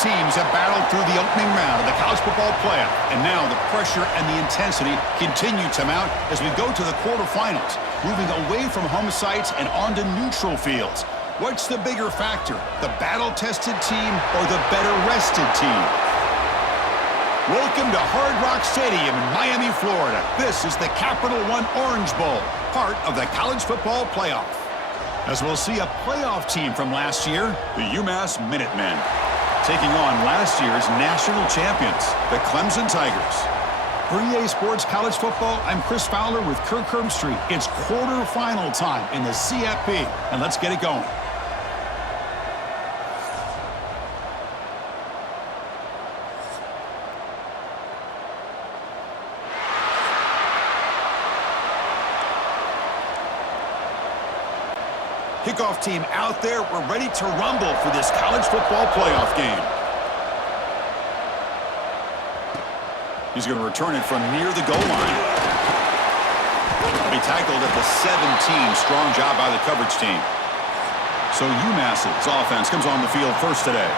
teams have battled through the opening round of the college football playoff, and now the pressure and the intensity continue to mount as we go to the quarterfinals, moving away from home sites and onto neutral fields. What's the bigger factor, the battle-tested team or the better-rested team? Welcome to Hard Rock Stadium in Miami, Florida. This is the Capital One Orange Bowl, part of the college football playoff. As we'll see a playoff team from last year, the UMass Minutemen, taking on last year's national champions, the Clemson Tigers. For EA Sports College Football, I'm Chris Fowler with Kirk Herbstreit. It's quarterfinal time in the CFP, and let's get it going. Kickoff team out there. We're ready to rumble for this college football playoff game. He's going to return it from near the goal line. He'll be tackled at the 17. Strong job by the coverage team. So UMass's offense comes on the field first today.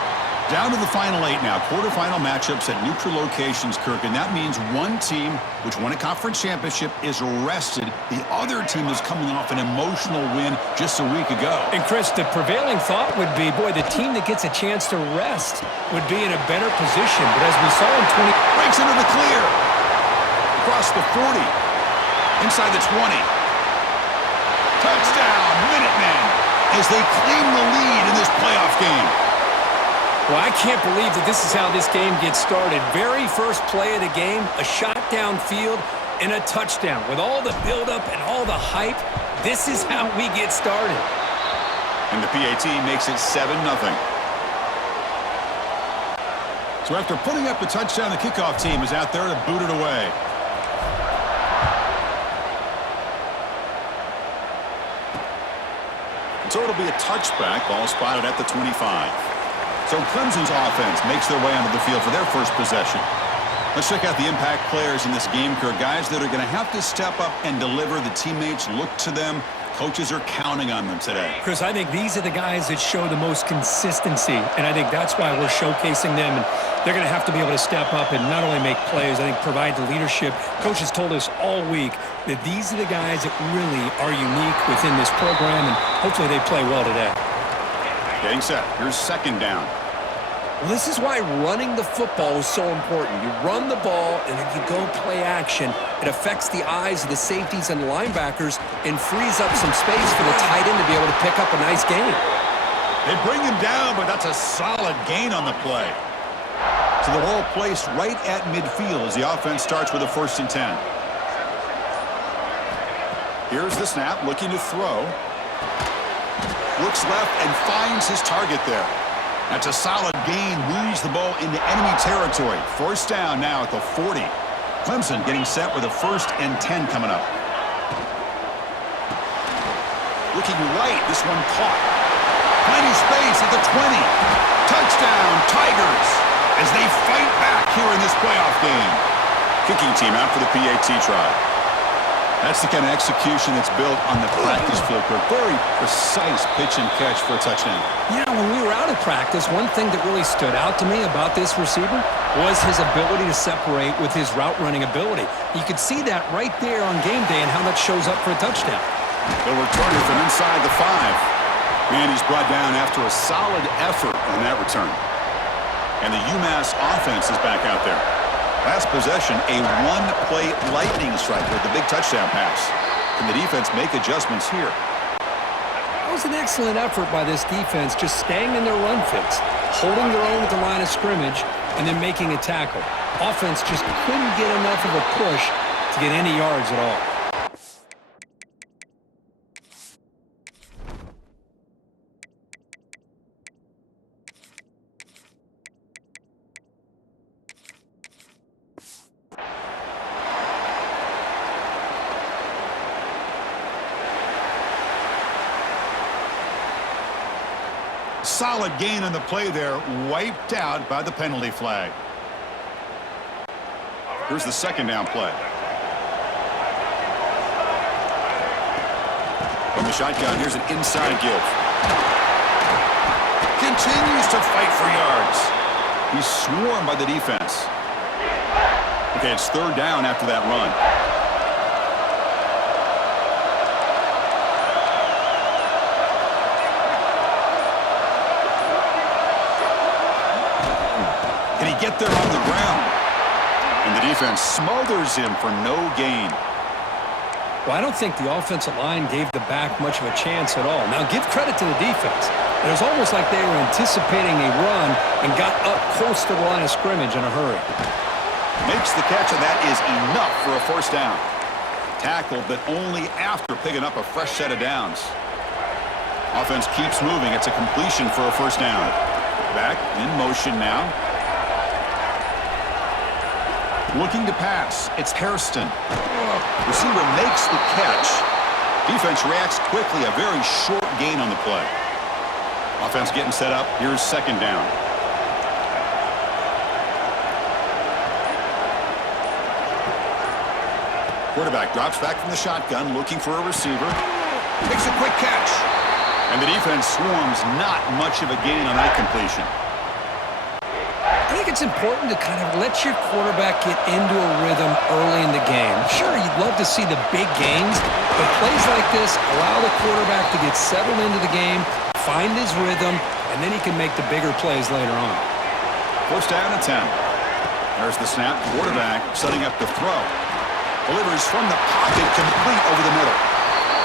Down to the final 8 now. Quarterfinal matchups at neutral locations, Kirk. And that means one team, which won a conference championship, is rested. The other team is coming off an emotional win just a week ago. And, Chris, the prevailing thought would be, boy, the team that gets a chance to rest would be in a better position. But as we saw in 20... Breaks into the clear. Across the 40. Inside the 20. Touchdown, Minutemen, as they claim the lead in this playoff game. Well, I can't believe that this is how this game gets started. Very first play of the game, a shot downfield and a touchdown. With all the buildup and all the hype, this is how we get started. And the PAT makes it 7-0. So after putting up the touchdown, the kickoff team is out there to boot it away. So it'll be a touchback, ball spotted at the 25. So Clemson's offense makes their way onto the field for their first possession. Let's check out the impact players in this game, Kirk. Guys that are going to have to step up and deliver. The teammates look to them. Coaches are counting on them today. Chris, I think these are the guys that show the most consistency, and I think that's why we're showcasing them. And they're going to have to be able to step up and not only make plays, I think provide the leadership. Coaches told us all week that these are the guys that really are unique within this program, and hopefully they play well today. Getting set. Here's second down. Well, this is why running the football is so important. You run the ball, and then you go play action. It affects the eyes of the safeties and linebackers and frees up some space for the tight end to be able to pick up a nice gain. They bring him down, but that's a solid gain on the play. So the ball placed right at midfield as the offense starts with a 1st and 10. Here's the snap, looking to throw. Looks left and finds his target there. That's a solid gain, moves the ball into enemy territory. 1st down now at the 40. Clemson getting set with a 1st and 10 coming up. Looking right, this one caught. Plenty space at the 20. Touchdown, Tigers, as they fight back here in this playoff game. Kicking team out for the PAT try. That's the kind of execution that's built on the practice field. Very precise pitch and catch for a touchdown. Yeah, when we were out of practice, one thing that really stood out to me about this receiver was his ability to separate with his route running ability. You could see that right there on game day and how that shows up for a touchdown. They'll return it from inside the 5. And he's brought down after a solid effort on that return. And the UMass offense is back out there. Last possession, a one-play lightning strike with the big touchdown pass. Can the defense make adjustments here? That was an excellent effort by this defense, just staying in their run fits, holding their own at the line of scrimmage, and then making a tackle. Offense just couldn't get enough of a push to get any yards at all. Solid gain on the play there, wiped out by the penalty flag. Here's the 2nd down play. From the shotgun, here's an inside give. Continues to fight for yards. He's swarmed by the defense. Okay, it's third down after that run. Can he get there on the ground? And the defense smothers him for no gain. Well, I don't think the offensive line gave the back much of a chance at all. Now, give credit to the defense. It was almost like they were anticipating a run and got up close to the line of scrimmage in a hurry. Makes the catch, and that is enough for a first down. Tackled, but only after picking up a fresh set of downs. Offense keeps moving. It's a completion for a first down. Back in motion now. Looking to pass. It's Hairston. Receiver makes the catch. Defense reacts quickly. A very short gain on the play. Offense getting set up. Here's second down. Quarterback drops back from the shotgun, looking for a receiver. Makes a quick catch. And the defense swarms. Not much of a gain on that completion. I think it's important to kind of let your quarterback get into a rhythm early in the game. Sure, you'd love to see the big gains, but plays like this allow the quarterback to get settled into the game, find his rhythm, and then he can make the bigger plays later on. First down and 10. There's the snap. Quarterback setting up the throw. Delivers from the pocket, complete over the middle.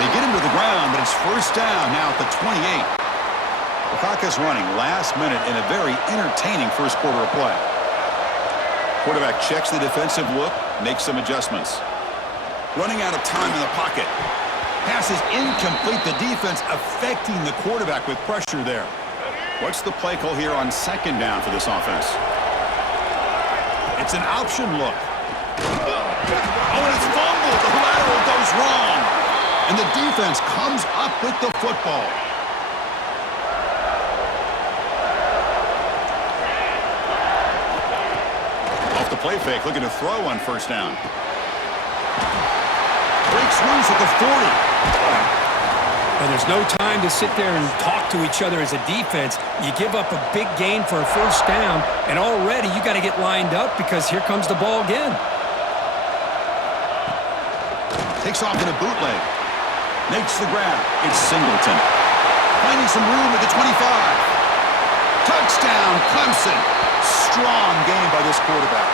They get him to the ground, but it's first down now at the 28. The clock is running last minute in a very entertaining first quarter of play. Quarterback checks the defensive look, makes some adjustments. Running out of time in the pocket. Pass is incomplete. The defense affecting the quarterback with pressure there. What's the play call here on second down for this offense? It's an option look. Oh, and it's fumbled. The lateral goes wrong. And the defense comes up with the football. Off the play fake, looking to throw on first down. Breaks loose at the 40. And there's no time to sit there and talk to each other as a defense. You give up a big gain for a first down, and already you got to get lined up because here comes the ball again. Takes off in a bootleg. Makes the grab. It's Singleton. Finding some room at the 25. Touchdown, Clemson. Strong game by this quarterback.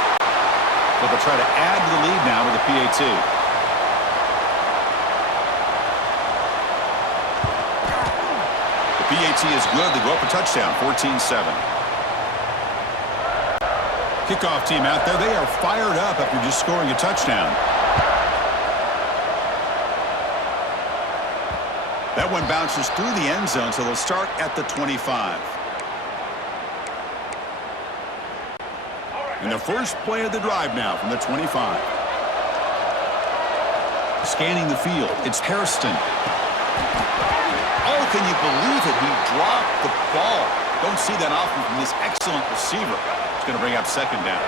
But they'll try to add to the lead now with a PAT. The PAT is good. They go up a touchdown, 14-7. Kickoff team out there. They are fired up after just scoring a touchdown. That one bounces through the end zone, so they'll start at the 25. And the first play of the drive now from the 25. Scanning the field, it's Hairston. Oh, can you believe it? He dropped the ball. Don't see that often from this excellent receiver. It's going to bring up second down.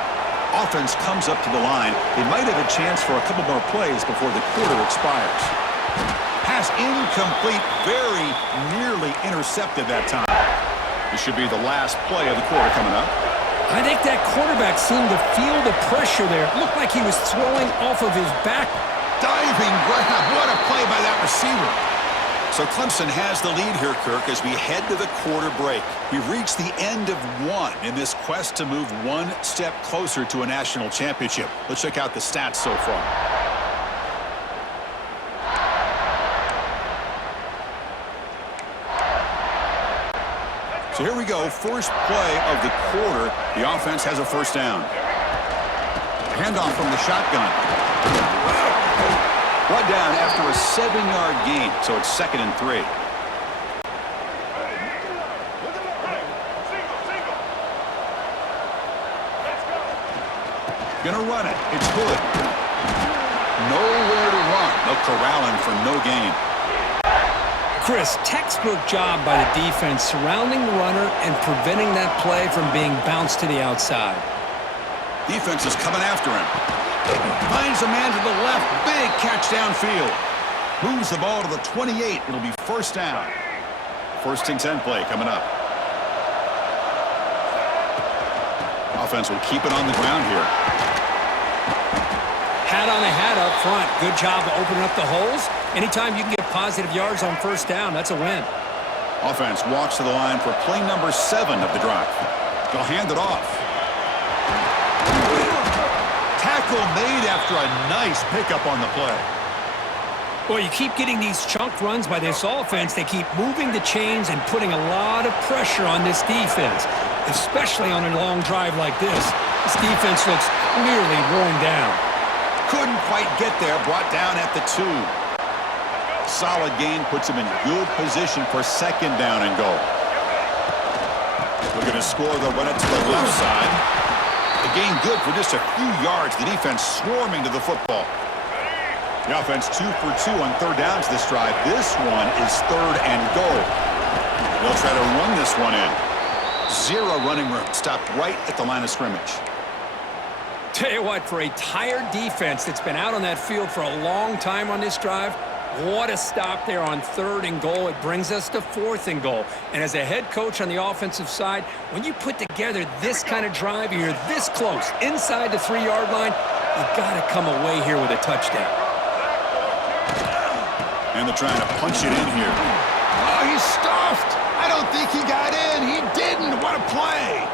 Offense comes up to the line. They might have a chance for a couple more plays before the quarter expires. Pass incomplete, very nearly intercepted that time. This should be the last play of the quarter coming up. I think that quarterback seemed to feel the pressure there. It looked like he was throwing off of his back. Diving grab. What a play by that receiver. So Clemson has the lead here, Kirk, as we head to the quarter break. We've reached the end of one in this quest to move one step closer to a national championship. Let's check out the stats so far. So here we go, first play of the quarter. The offense has a first down. Handoff from the shotgun. Brought down after a 7-yard gain, so it's 2nd and 3. Gonna run it. It's Hood. Nowhere to run. They'll corral him for no gain. Chris, textbook job by the defense surrounding the runner and preventing that play from being bounced to the outside. Defense is coming after him. Finds a man to the left. Big catch downfield. Moves the ball to the 28. It'll be first down. First and 10 play coming up. offense will keep it on the ground here. Hat on a hat up front. Good job of opening up the holes. Anytime you can get positive yards on first down, that's a win. Offense walks to the line for play number 7 of the drive. They'll hand it off. Tackle made after a nice pickup on the play. Well, you keep getting these chunk runs by this offense. They keep moving the chains and putting a lot of pressure on this defense, especially on a long drive like this. This defense looks clearly worn down. Couldn't quite get there, brought down at the 2. Solid gain puts him in good position for second down and goal. Looking to score, they'll run it to the left side. The gain good for just a few yards. The defense swarming to the football. The offense 2 for 2 on third downs this drive. This one is third and goal. They'll try to run this one in. 0 running room. Stopped right at the line of scrimmage. Tell you what, for a tired defense that's been out on that field for a long time on this drive, what a stop there on third and goal. It brings us to fourth and goal. And as a head coach on the offensive side, when you put together this kind of drive, you're this close, inside the 3-yard line, you've got to come away here with a touchdown. And they're trying to punch it in here. Oh, he's stuffed. I don't think he got in. He didn't. What a play.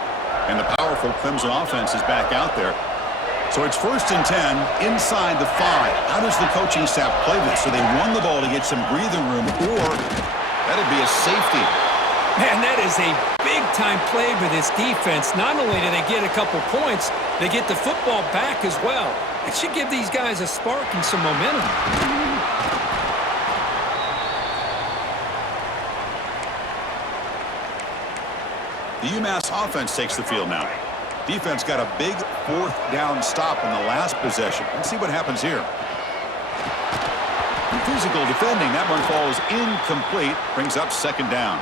And the powerful Clemson offense is back out there. So it's 1st and 10 inside the 5. How does the coaching staff play this? So they run the ball to get some breathing room, or that'd be a safety. Man, that is a big-time play for this defense. Not only do they get a couple points, they get the football back as well. It should give these guys a spark and some momentum. The UMass offense takes the field now. Defense got a big 4th down stop in the last possession. Let's see what happens here. Physical defending. That one falls incomplete. Brings up second down.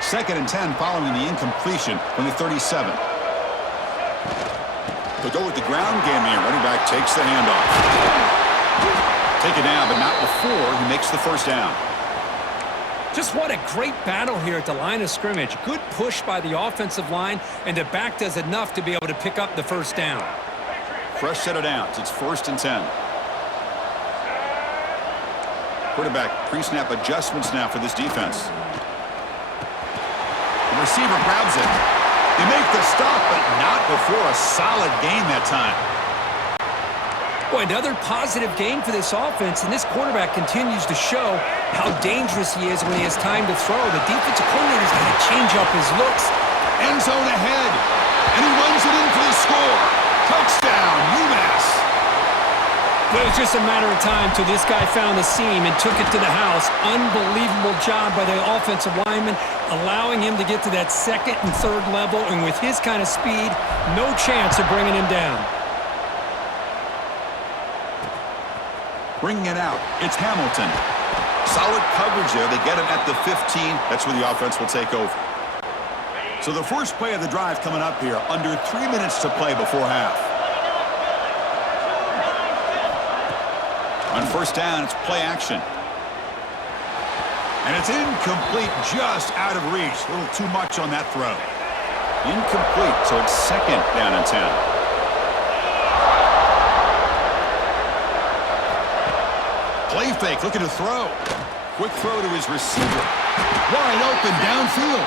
2nd and 10 following the incompletion from the 37. They'll go with the ground game here. Running back takes the handoff. Take it down, but not before he makes the first down. Just what a great battle here at the line of scrimmage. Good push by the offensive line, and the back does enough to be able to pick up the first down. Fresh set of downs. It's 1st and 10. Quarterback pre-snap adjustments now for this defense. The receiver grabs it. They make the stop, but not before a solid gain that time. Boy, another positive game for this offense, and this quarterback continues to show how dangerous he is when he has time to throw. The defensive coordinator's got to change up his looks. End zone ahead, and he runs it in for the score. Touchdown, UMass. But it was just a matter of time till this guy found the seam and took it to the house. Unbelievable job by the offensive lineman, allowing him to get to that 2nd and 3rd level, and with his kind of speed, no chance of bringing him down. Bringing it out, it's Hamilton. Solid coverage there. They get him at the 15. That's where the offense will take over. So the first play of the drive coming up here. Under 3 minutes to play before half. On first down, it's play action. And it's incomplete, just out of reach. A little too much on that throw. Incomplete, so it's 2nd down and 10. Play fake, looking to throw. Quick throw to his receiver. Wide open downfield.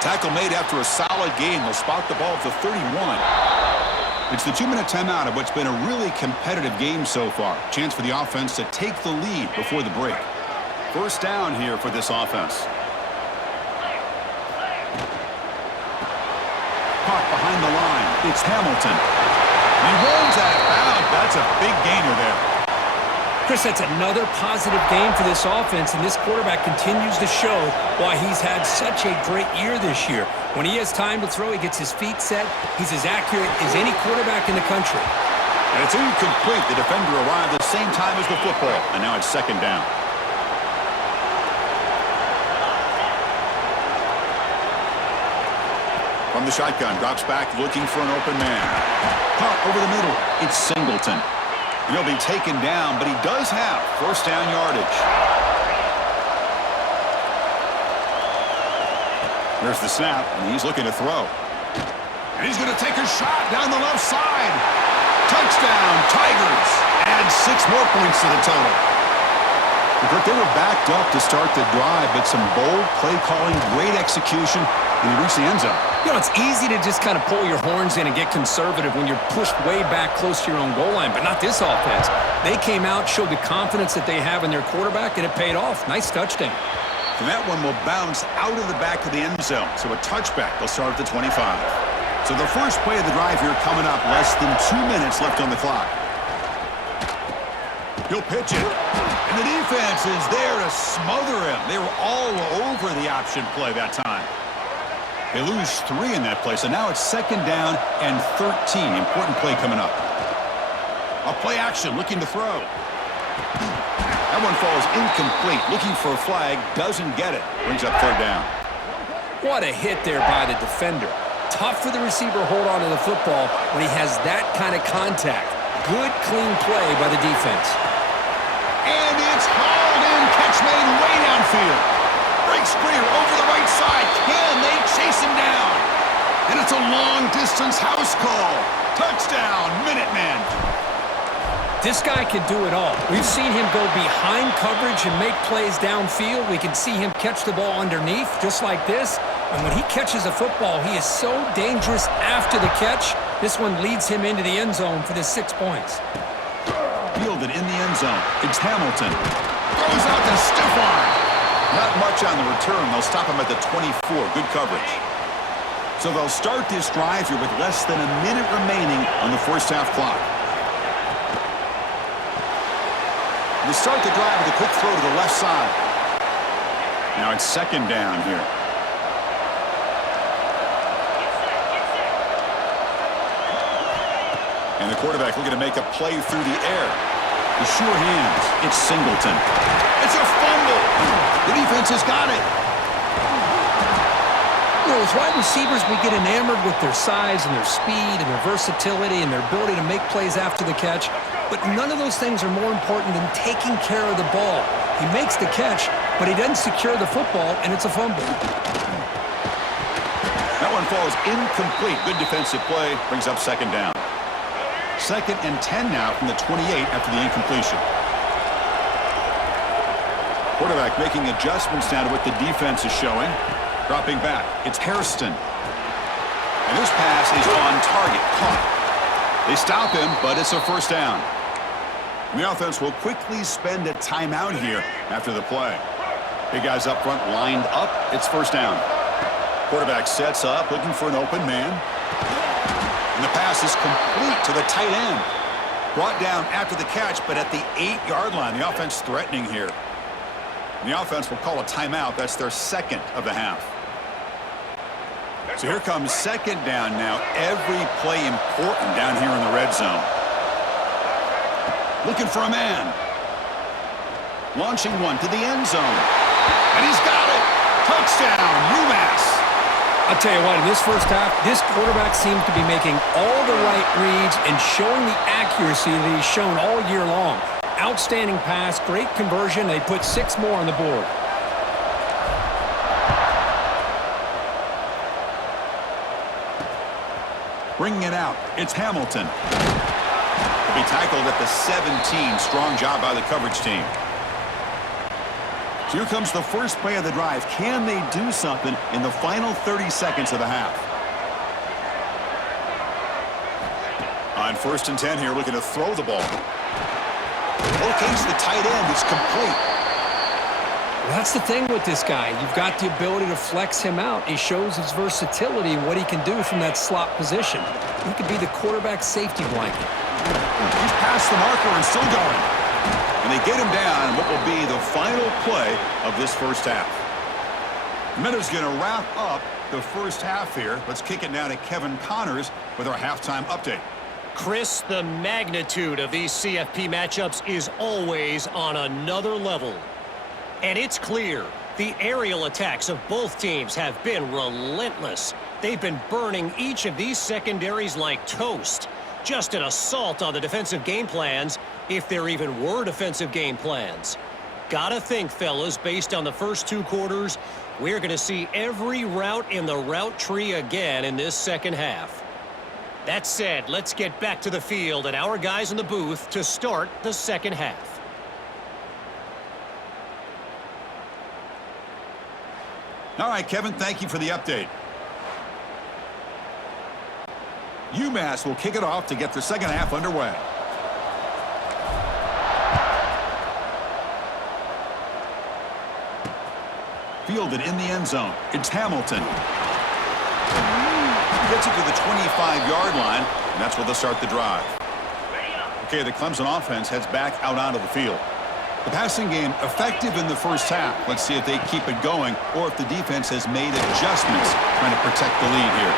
Tackle made after a solid gain. They'll spot the ball at the 31. It's the 2-minute timeout of what's been a really competitive game so far. Chance for the offense to take the lead before the break. First down here for this offense. Caught behind the line. It's Hamilton. He rolls out of bounds. That's a big gainer there. Chris, that's another positive game for this offense, and this quarterback continues to show why he's had such a great year this year. When he has time to throw, he gets his feet set. He's as accurate as any quarterback in the country. And it's incomplete. The defender arrived at the same time as the football, and now it's 2nd down. From the shotgun, drops back, looking for an open man. Caught over the middle. It's Singleton. He'll be taken down, but he does have first down yardage. There's the snap, and he's looking to throw. And he's going to take a shot down the left side. Touchdown, Tigers. Add 6 more points to the total. But they were backed up to start the drive, but some bold play calling, great execution, and they reached the end zone. You know, it's easy to just kind of pull your horns in and get conservative when you're pushed way back close to your own goal line, but not this offense. They came out, showed the confidence that they have in their quarterback, and it paid off. Nice touchdown. And that one will bounce out of the back of the end zone. So a touchback. They'll start at the 25. So the first play of the drive here coming up. Less than 2 minutes left on the clock. He'll pitch it. And the defense is there to smother him. They were all over the option play that time. They lose 3 in that play. So now it's 2nd down and 13. Important play coming up. A play action looking to throw. That one falls incomplete. Looking for a flag. Doesn't get it. Brings up 3rd down. What a hit there by the defender. Tough for the receiver to hold on to the football when he has that kind of contact. Good, clean play by the defense. And it's hauled in. Catch made way downfield. Breaks clear over the right side. Can they chase him down? And it's a long-distance house call. Touchdown, Minutemen. This guy can do it all. We've seen him go behind coverage and make plays downfield. We can see him catch the ball underneath, just like this. And when he catches a football, he is so dangerous after the catch. This one leads him into the end zone for the 6 points. Fielded in the end zone. It's Hamilton. Throws out the stiff arm. Not much on the return. They'll stop him at the 24. Good coverage. So they'll start this drive here with less than a minute remaining on the first half clock. They start the drive with a quick throw to the left side. Now it's 2nd down here. And the quarterback looking to make a play through the air. The sure hands. It's Singleton. It's a fumble. The defense has got it. You know, as wide receivers, we get enamored with their size and their speed and their versatility and their ability to make plays after the catch. But none of those things are more important than taking care of the ball. He makes the catch, but he doesn't secure the football, and it's a fumble. That one falls incomplete. Good defensive play. Brings up 2nd down. 2nd and 10 now from the 28 after the incompletion. Quarterback making adjustments now to what the defense is showing. Dropping back. It's Hairston. And this pass is on target. Caught. They stop him, but it's a 1st down. And the offense will quickly spend a timeout here after the play. Big guys up front lined up. It's 1st down. Quarterback sets up, looking for an open man. And the pass is complete to the tight end. Brought down after the catch, but at the 8-yard line. The offense threatening here. And the offense will call a timeout. That's their 2nd of the half. So here comes 2nd down now. Every play important down here in the red zone. Looking for a man. Launching one to the end zone. And he's got it. Touchdown, UMass. I'll tell you what, in this first half, this quarterback seems to be making all the right reads and showing the accuracy that he's shown all year long. Outstanding pass, great conversion. They put 6 more on the board. Bringing it out, it's Hamilton. He tackled at the 17. Strong job by the coverage team. So here comes the first play of the drive. Can they do something in the final 30 seconds of the half? On 1st and 10 here, looking to throw the ball. Locates the tight end. It's complete. Well, that's the thing with this guy. You've got the ability to flex him out. He shows his versatility and what he can do from that slot position. He could be the quarterback safety blanket. He's past the marker and still going. And they get him down what will be the final play of this first half. Minuta's going to wrap up the first half here. Let's kick it now to Kevin Connors with our halftime update. Chris, the magnitude of these CFP matchups is always on another level. And it's clear the aerial attacks of both teams have been relentless. They've been burning each of these secondaries like toast. Just an assault on the defensive game plans, if there even were defensive game plans. Gotta think, fellas, based on the first 2 quarters, we're going to see every route in the route tree again in this second half. That said, let's get back to the field and our guys in the booth to start the second half. All right, Kevin, thank you for the update. UMass will kick it off to get the second half underway. Fielded in the end zone. It's Hamilton. Gets it to the 25-yard line, and that's where they'll start the drive. Okay, the Clemson offense heads back out onto the field. The passing game effective in the first half. Let's see if they keep it going or if the defense has made adjustments trying to protect the lead here.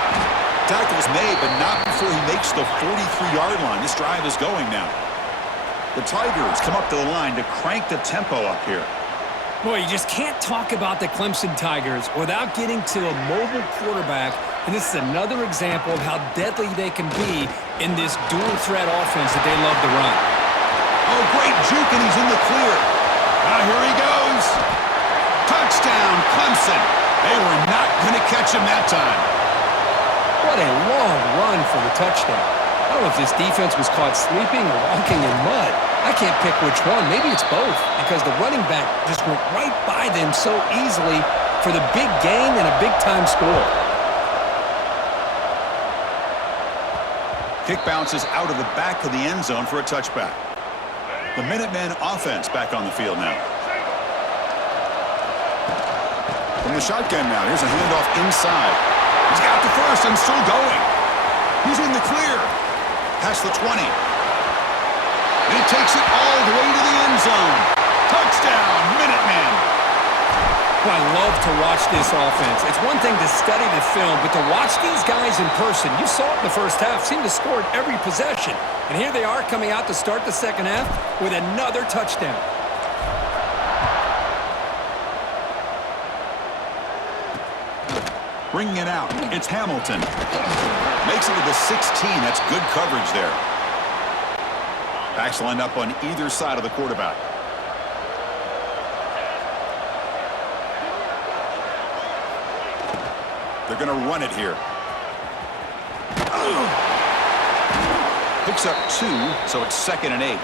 Tackle's made, but not before he makes the 43-yard line. This drive is going now. The Tigers come up to the line to crank the tempo up here. Boy, you just can't talk about the Clemson Tigers without getting to a mobile quarterback, and this is another example of how deadly they can be in this dual-threat offense that they love to run. Oh, great juke, and he's in the clear. Now here he goes. Touchdown, Clemson. They were not going to catch him that time. What a long run for the touchdown. I don't know if this defense was caught sleeping or walking in mud. I can't pick which one. Maybe it's both, because the running back just went right by them so easily for the big gain and a big-time score. Kick bounces out of the back of the end zone for a touchback. The Minutemen offense back on the field now. From the shotgun now, here's a handoff inside. He's got the first and still going. He's in the clear. Past the 20. And he takes it all the way to the end zone. Touchdown, Minutemen. Well, I love to watch this offense. It's one thing to study the film, but to watch these guys in person, you saw it in the first half, seemed to score at every possession. And here they are coming out to start the second half with another touchdown. Bringing it out, it's Hamilton. Makes it to the 16. That's good coverage there. Backs lined up on either side of the quarterback. They're going to run it here. Picks up 2, so it's 2nd and 8.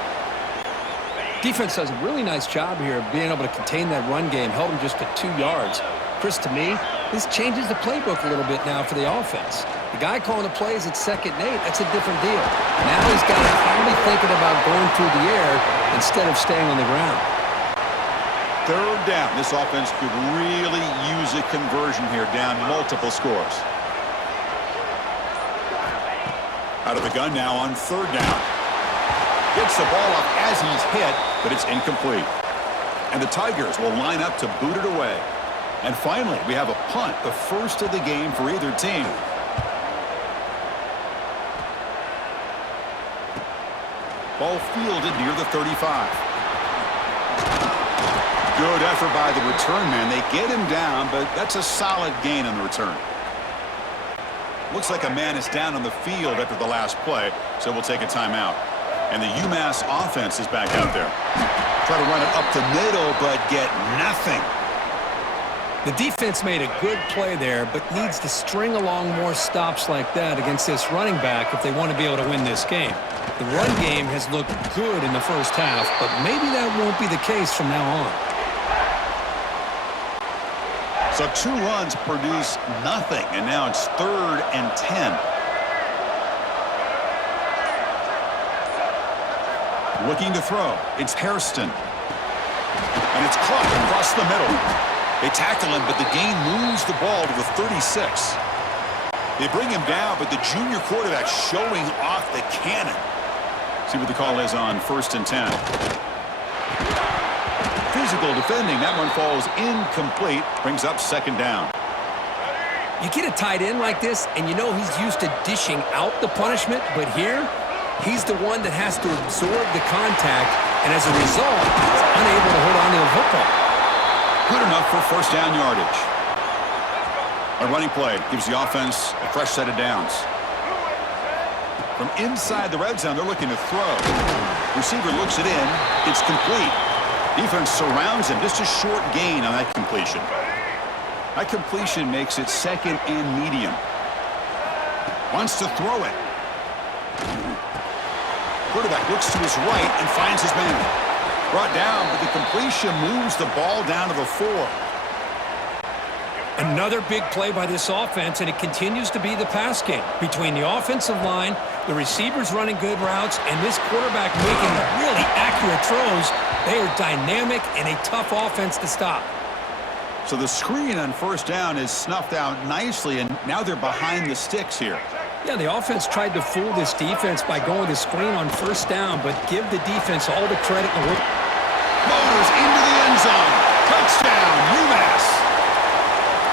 Defense does a really nice job here of being able to contain that run game, held them just to 2 yards. Chris, to me, this changes the playbook a little bit now for the offense. The guy calling the plays at 2nd and 8, that's a different deal. Now he's got to finally thinking about going through the air instead of staying on the ground. 3rd down. This offense could really use a conversion here, down multiple scores. Out of the gun now on 3rd down. Gets the ball up as he's hit, but it's incomplete. And the Tigers will line up to boot it away. And finally, we have a punt, the first of the game for either team. Ball fielded near the 35. Good effort by the return man. They get him down, but that's a solid gain on the return. Looks like a man is down on the field after the last play, so we'll take a timeout. And the UMass offense is back out there. Try to run it up the middle, but get nothing. The defense made a good play there, but needs to string along more stops like that against this running back if they want to be able to win this game. The run game has looked good in the first half, but maybe that won't be the case from now on. So 2 runs produce nothing, and now it's 3rd and 10. Looking to throw. It's Hairston. And it's caught across the middle. They tackle him, but the gain moves the ball to the 36. They bring him down, but the junior quarterback showing off the cannon. See what the call is on 1st and 10. Physical defending. That one falls incomplete. Brings up 2nd down. You get a tight end like this, and you know he's used to dishing out the punishment, but here, he's the one that has to absorb the contact, and as a result, he's unable to hold on to the football. Good enough for 1st down yardage. A running play gives the offense a fresh set of downs. From inside the red zone, they're looking to throw. Receiver looks it in. It's complete. Defense surrounds him. Just a short gain on that completion. That completion makes it 2nd and medium. Wants to throw it. Quarterback looks to his right and finds his man. Brought down, but the completion moves the ball down to the 4. Another big play by this offense, and it continues to be the pass game. Between the offensive line, the receivers running good routes, and this quarterback making really accurate throws, they are dynamic and a tough offense to stop. So the screen on first down is snuffed out nicely, and now they're behind the sticks here. Yeah, the offense tried to fool this defense by going the screen on first down, but give the defense all the credit in the world. Motors into the end zone. Touchdown, UMass.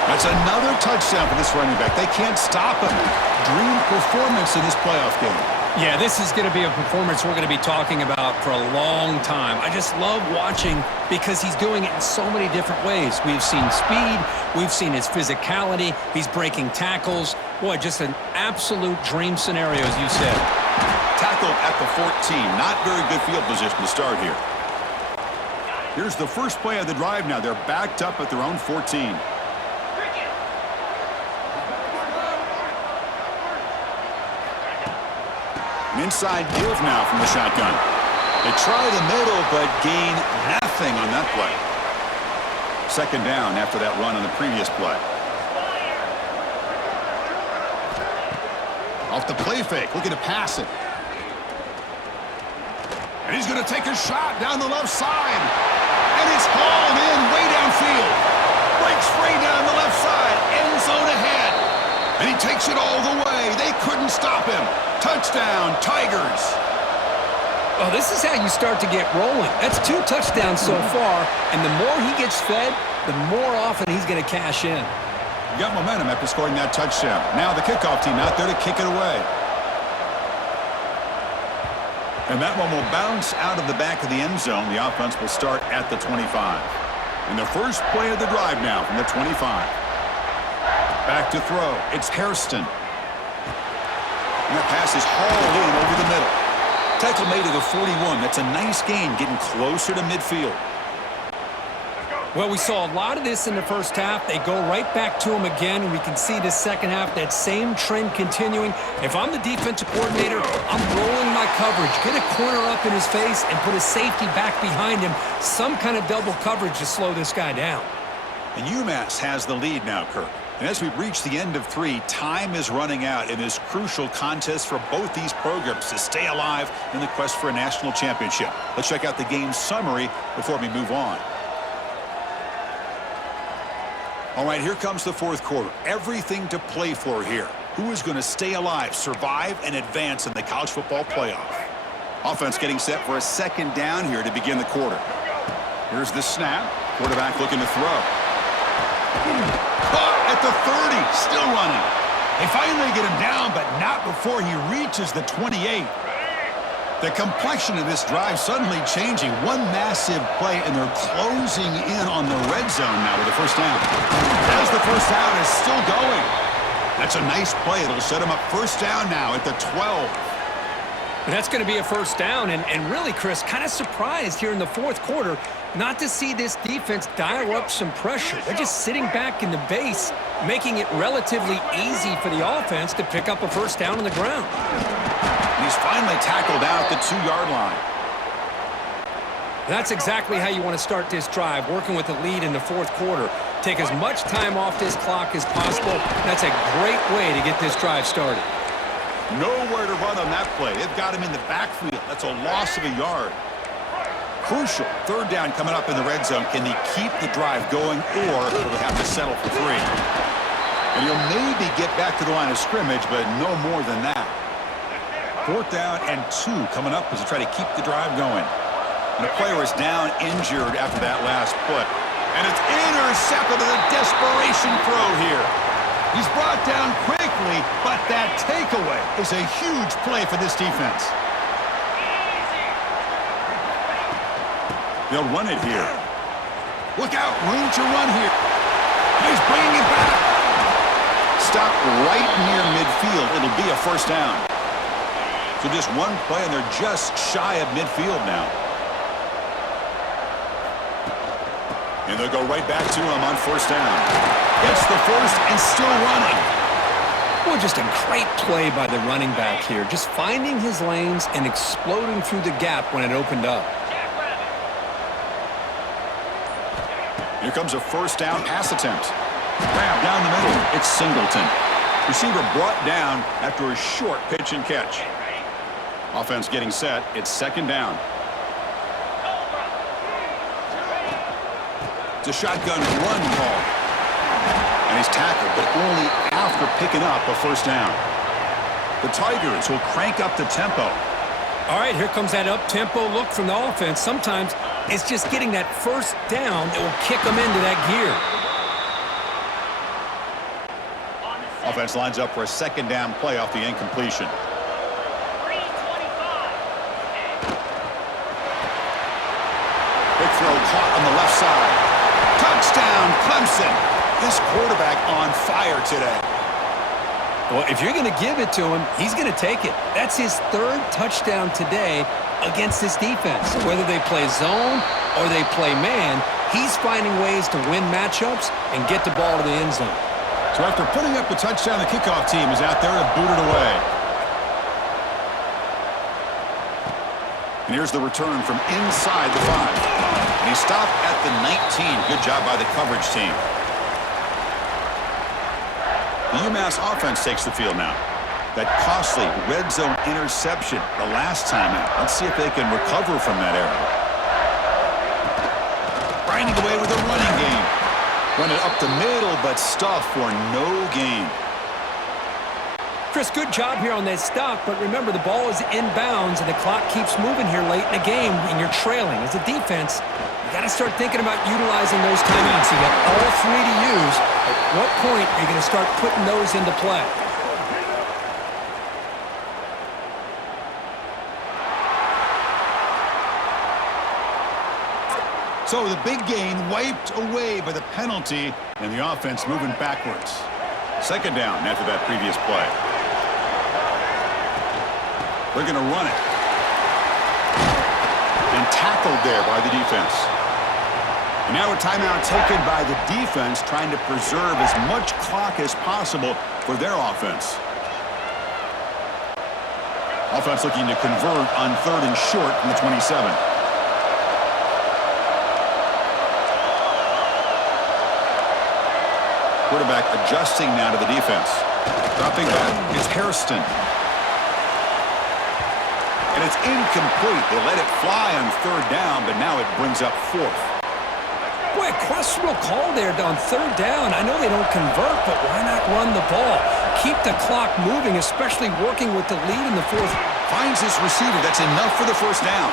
That's another touchdown for this running back. They can't stop him. Dream performance in this playoff game. Yeah, this is going to be a performance we're going to be talking about for a long time. I just love watching because he's doing it in so many different ways. We've seen speed. We've seen his physicality. He's breaking tackles. Boy, just an absolute dream scenario, as you said. Tackled at the 14. Not very good field position to start here. Here's the first play of the drive now. They're backed up at their own 14. An inside give now from the shotgun. They try the middle, but gain nothing on that play. Second down after that run on the previous play. Off the play fake, looking to pass it. And he's going to take a shot down the left side. And it's hauled in way downfield. Breaks free down the left side. End zone ahead. And he takes it all the way. They couldn't stop him. Touchdown, Tigers. Oh, this is how you start to get rolling. That's 2 touchdowns so far, and the more he gets fed, the more often he's going to cash in. Got momentum after scoring that touchdown. Now the kickoff team out there to kick it away. And that one will bounce out of the back of the end zone. The offense will start at the 25. And the first play of the drive now from the 25. Back to throw. It's Hairston. And that pass is hauled in over the middle. Tackle made to the 41. That's a nice gain, getting closer to midfield. Well, we saw a lot of this in the first half. They go right back to him again, and we can see the second half, that same trend continuing. If I'm the defensive coordinator, I'm rolling my coverage. Get a corner up in his face and put a safety back behind him. Some kind of double coverage to slow this guy down. And UMass has the lead now, Kirk. And as we reach the end of 3, time is running out in this crucial contest for both these programs to stay alive in the quest for a national championship. Let's check out the game's summary before we move on. All right, here comes the fourth quarter. Everything to play for here. Who is going to stay alive, survive, and advance in the college football playoff? Offense getting set for a second down here to begin the quarter. Here's the snap. Quarterback looking to throw. Caught at the 30, still running. They finally get him down, but not before he reaches the 28. The complexion of this drive suddenly changing. One massive play, and they're closing in on the red zone now with the first down. As the first down is still going. That's a nice play. It'll set him up first down now at the 12. And that's going to be a first down, and really, Chris, kind of surprised here in the fourth quarter not to see this defense dial up some pressure. They're just sitting back in the base, making it relatively easy for the offense to pick up a first down on the ground. And he's finally tackled out at the 2-yard line. That's exactly how you want to start this drive, working with the lead in the fourth quarter. Take as much time off this clock as possible. That's a great way to get this drive started. Nowhere to run on that play. They've got him in the backfield. That's a loss of a yard. Crucial. Third down coming up in the red zone. Can he keep the drive going, or will they have to settle for 3? And he'll maybe get back to the line of scrimmage, but no more than that. Fourth down and 2 coming up as they try to keep the drive going. And the player is down injured after that last play. And it's intercepted with a desperation throw here. He's brought down quickly, but that takeaway is a huge play for this defense. They'll run it here. Look out, room to run here. He's bringing it back. Stop right near midfield. It'll be a first down. So just one play, and they're just shy of midfield now. And they'll go right back to him on first down. Gets the first and still running. Well, just a great play by the running back here. Just finding his lanes and exploding through the gap when it opened up. Here comes a first down pass attempt. Grab down the middle. It's Singleton. Receiver brought down after a short pitch and catch. Offense getting set. It's second down. It's a shotgun run call. And he's tackled, but only after picking up a first down. The Tigers will crank up the tempo. All right, here comes that up-tempo look from the offense. Sometimes it's just getting that first down that will kick them into that gear. Offense lines up for a second down play off the incompletion. Big throw caught on the left side. Touchdown, Clemson. This quarterback on fire today. Well, if you're going to give it to him, he's going to take it. That's his third touchdown today against this defense. Whether they play zone or they play man, he's finding ways to win matchups and get the ball to the end zone. So after putting up the touchdown, the kickoff team is out there to boot it away. And here's the return from inside the 5. And he stopped at the 19. Good job by the coverage team. The UMass offense takes the field now. That costly red zone interception the last time out. Let's see if they can recover from that error. Grinding away with a running game. Run it up the middle, but stuffed for no gain. Chris, good job here on that stop, but remember the ball is inbounds and the clock keeps moving here late in the game and you're trailing. As a defense, you got to start thinking about utilizing those timeouts. You got all 3 to use. At what point are you going to start putting those into play? So the big gain wiped away by the penalty and the offense moving backwards. Second down after that previous play. They're going to run it. And tackled there by the defense. And now a timeout taken by the defense trying to preserve as much clock as possible for their offense. Offense looking to convert on 3rd and short from the 27. Quarterback adjusting now to the defense. Dropping back is Hairston. And it's incomplete. They let it fly on 3rd down, but now it brings up 4th. Boy, a questionable call there on 3rd down. I know they don't convert, but why not run the ball? Keep the clock moving, especially working with the lead in the 4th. Finds his receiver. That's enough for the first down.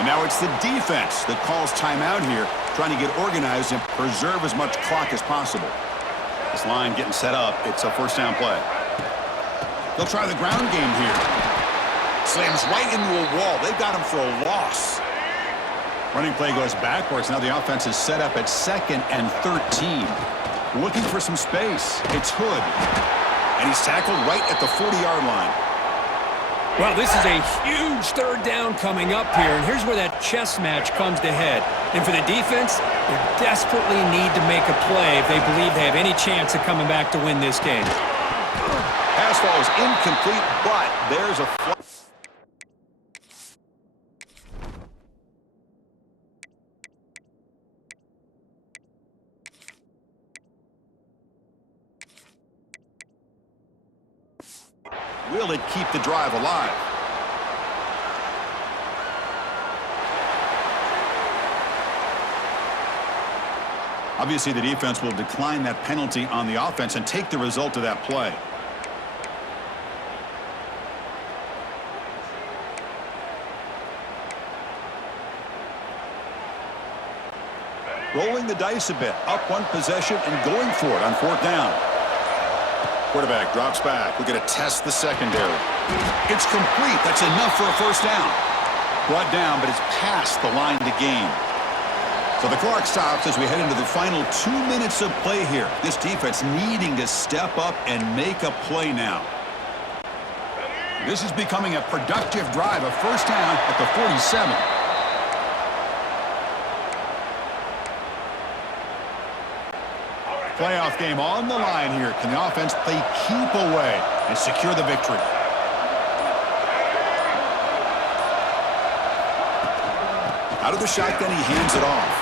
And now it's the defense that calls timeout here, trying to get organized and preserve as much clock as possible. This line getting set up. It's a first down play. They'll try the ground game here. Slams right into a wall. They've got him for a loss. Running play goes backwards. Now the offense is set up at 2nd and 13. Looking for some space. It's Hood. And he's tackled right at the 40-yard line. Well, this is a huge 3rd down coming up here, and here's where that chess match comes to head. And for the defense, they desperately need to make a play if they believe they have any chance of coming back to win this game. Pass ball is incomplete, but there's a Will it keep the drive alive? Obviously, the defense will decline that penalty on the offense and take the result of that play. Rolling the dice a bit, up one possession and going for it on 4th down. Quarterback drops back. We're going to test the secondary. It's complete. That's enough for a first down. Brought down, but it's past the line to gain. So the clock stops as we head into the final 2 minutes of play here. This defense needing to step up and make a play now. This is becoming a productive drive. A first down at the 47. Playoff game on the line here. Can the offense play keep away and secure the victory? Out of the shotgun, he hands it off.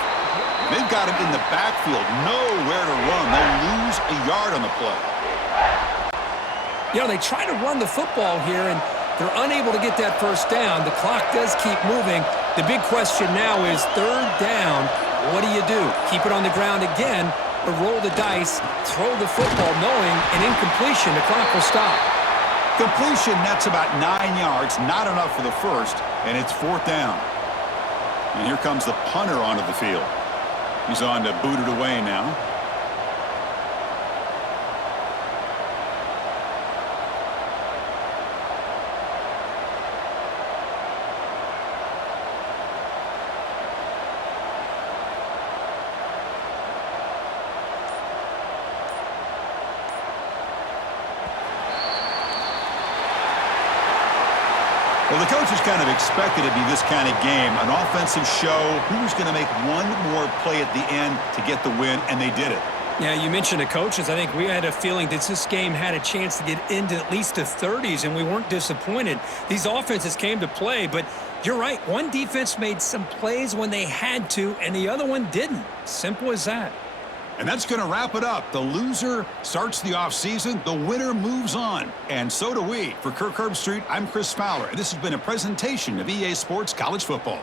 They've got him in the backfield. Nowhere to run. They'll lose a yard on the play. You know, they try to run the football here, and they're unable to get that first down. The clock does keep moving. The big question now is third down. What do you do? Keep it on the ground again or roll the dice, throw the football knowing an incompletion, the clock will stop. Completion, that's about 9 yards. Not enough for the first, and it's fourth down. And here comes the punter onto the field. He's on to boot it away now. Well, the coaches kind of expected it to be this kind of game, an offensive show. Who's going to make one more play at the end to get the win, and they did it. Yeah, you mentioned the coaches. I think we had a feeling that this game had a chance to get into at least the 30s, and we weren't disappointed. These offenses came to play, but you're right. One defense made some plays when they had to, and the other one didn't. Simple as that. And that's going to wrap it up. The loser starts the offseason. The winner moves on. And so do we. For Kirk Herbstreit, I'm Chris Fowler. And this has been a presentation of EA Sports College Football.